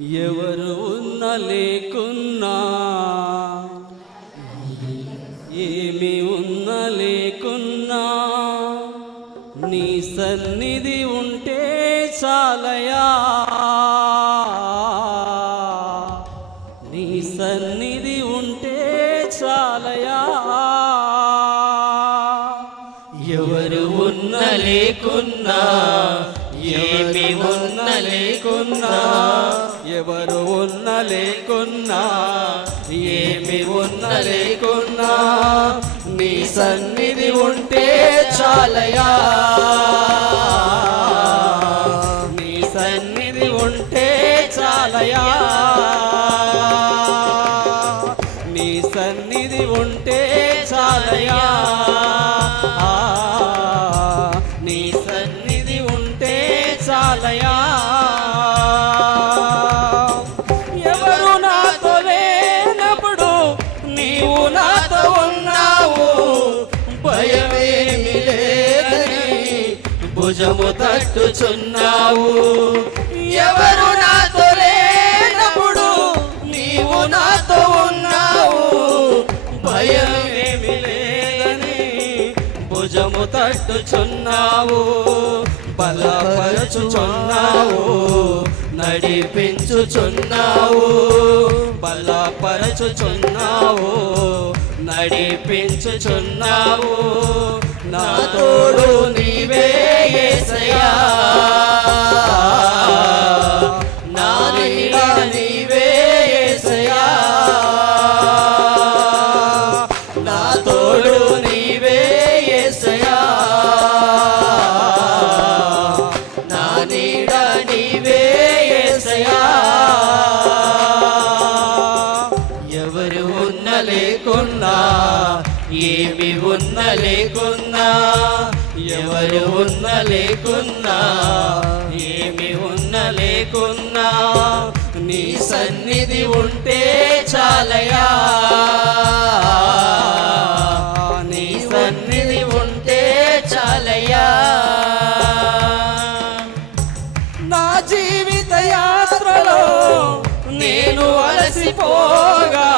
ఎవరు ఉన్న లేకున్నా, ఏమి ఉన్న లేకున్నా, నీ సన్నిధి ఉంటే చాలయా, నీ సన్నిధి ఉంటే చాలయా. ఎవరు ఉన్న లేకున్నా, ఏమి ఉన్న లేకున్నా, ఎవరు ఉన్న లేకున్నా, ఏమి ఉన్న లేకున్నా, నీ సన్నిధి ఉంటే చాలయా, నీ సన్నిధి ఉంటే చాలయా, నీ సన్నిధి ఉంటే చాలయా, నీ సన్నిధి ఉంటే చాలయా. ఎవరు నాతో లేనప్పుడు నీవు నాతో ఉన్నావు, భయమేమి లేదని భుజము తట్టుచున్నావు. ఎవరు నాతో లేనప్పుడు నీవు నాతో ఉన్నావు, భయమేమి లేదని భుజము తట్టుచున్నావు. బలపరచుచున్నావు, నడిపించుచున్నావు, బలపరచుచున్నావు, నడిపించుచున్నావు. నా తోడు నీవే యేసయ్యా, నా నీడ నీవే యేసయ్యా, నా తోడు నీవే యేసయ్యా, నా నీడ నీవే యేసయ్యా. ఎవరు ఉన్న లేకున్నా, ఏమి ఉన్న లేకున్నా, ఎవరు ఉన్న లేకున్నా, ఏమి ఉన్న లేకున్నా, నీ సన్నిధి ఉంటే చాలయా, నీ సన్నిధి ఉంటే చాలయా. నా జీవిత యాత్రలో నేను అలసిపోగా,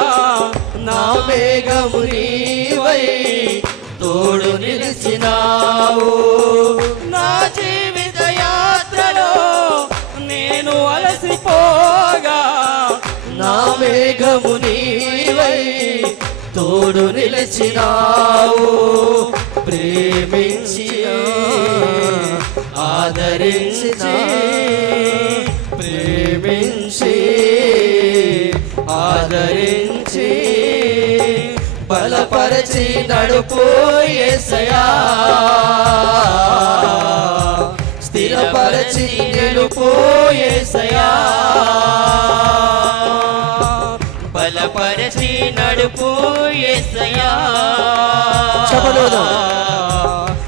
నా వేగము నీవై తోడు నిలిచినావు. నా జీవిత యాత్రలో నేను అలసిపోగా, నా వేగము నీవై తోడు నిలిచినావు. ప్రేమించి ఆదరించి, ప్రేమించి ఆదరించి, బలపరచి నడుపు యేసయ్యా, స్థిరపరచి నిలుపు యేసయ్యా, బలపరచి నడుపు యేసయ్యా,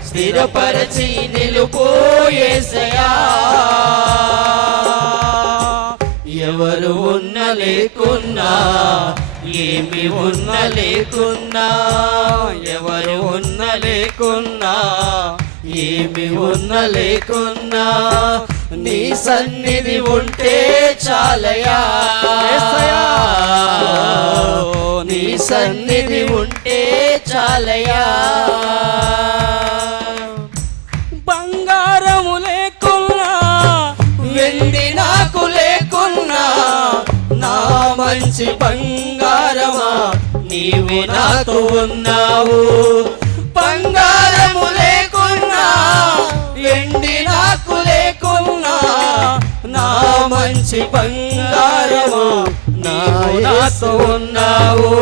స్థిరపరచి నిలుపు యేసయ్యా. ఎవరు ఉన్న లేకున్నా, ఏమి ఉన్న లేకున్నా, ఎవరు ఉన్న లేకున్నా, ఏమి ఉన్న లేకున్నా, నీ సన్నిధి ఉంటే చాలయా, నీ సన్నిధి ఉంటే చాలయా. బంగారము లేకున్నా, వెండి నాకు లేకున్నా, నా మంచి బంగారమా నీవు నాతో ఉన్నావు. బంగారము లేకున్నా, వెండి నాకు లేకున్నా, నా మంచి బంగారమా నీవు నాతో ఉన్నావు.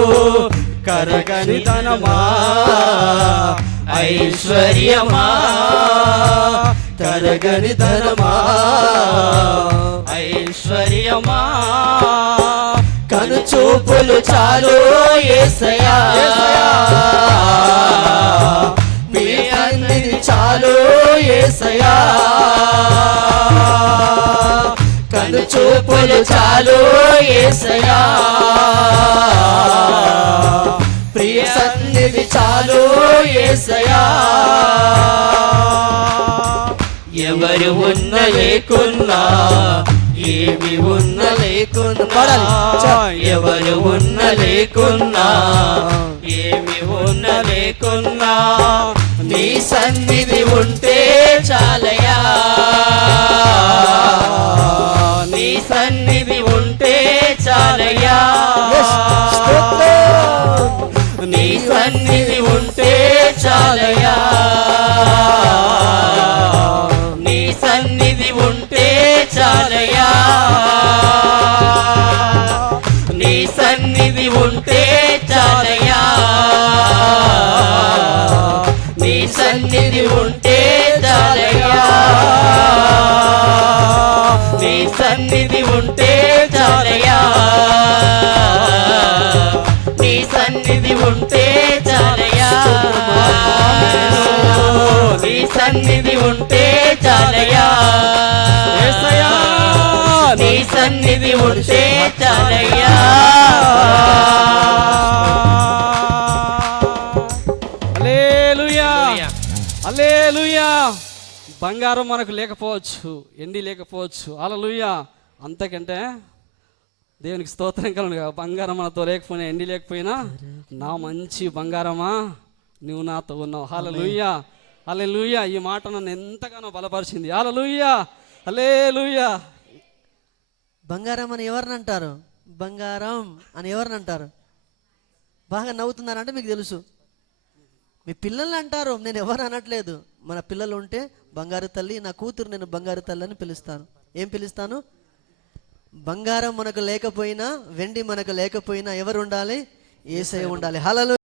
కరగని ధనమా, ఐశ్వర్యమా, కరగని ధనమా, ఐశ్వర్యమా, కనుచూపులు చాలు యేసయ్యా, మీ సన్నిధి చాలు యేసయ్యా, కనుచూపులు చాలు యేసయ్యా, ప్రియ సన్నిధి చాలు యేసయ్యా. ఎవరు ఉన్న లేకున్నా, ఏమి ఉన్న లేకున్నా, ఎవరు ఉన్న లేకున్నా, ఏమి ఉన్న లేకున్నా, నీ సన్నిధి ఉంటే చాలయా, నీ సన్నిధి ఉంటే చాలయా, నీ సన్నిధి ఉంటే చాలయా, నీ సన్నిధి ఉంటే చాలయా, నీ సన్నిధి ఉంటే చాలయా, నీ సన్నిధి ఉంటే చాలయా, నీ సన్నిధి ఉంటే చాలయా, నీ సన్నిధి ఉంటే చాలయా, నీ సన్నిధి ఉంటే చాలయా, యేసయ్యా నీ సన్నిధి ఉంటే చాలయా. హల్లెలూయా, హల్లెలూయా. బంగారం మనకు లేకపోవచ్చు, ఎండి లేకపోవచ్చు, హల్లెలూయా. అంతకంటే దేవునికి స్తోత్రం కలుగునుగా. బంగారం మనతో లేకపోయినా, ఎండి లేకపోయినా, నా మంచి బంగారమా నువ్వు నాతో ఉన్నావు. హల్లెలూయా, హల్లెలూయా. ఈ మాట నన్ను ఎంతగానో బలపరిచింది. హల్లెలూయా, హల్లెలూయా. బంగారం అని ఎవరిని అంటారు? బంగారం అని ఎవరిని అంటారు? బాగా నవ్వుతున్నారంటే మీకు తెలుసు. మీ పిల్లల్ని అంటారు, నేను ఎవరు అనట్లేదు. మన పిల్లలు ఉంటే బంగారు తల్లి, నా కూతురు నేను బంగారు తల్లి అని పిలుస్తాను. ఏం పిలుస్తాను? బంగారం మనకు లేకపోయినా, వెండి మనకు లేకపోయినా ఎవరు ఉండాలి? యేసయ్య ఉండాలి. హల్లెలూయా.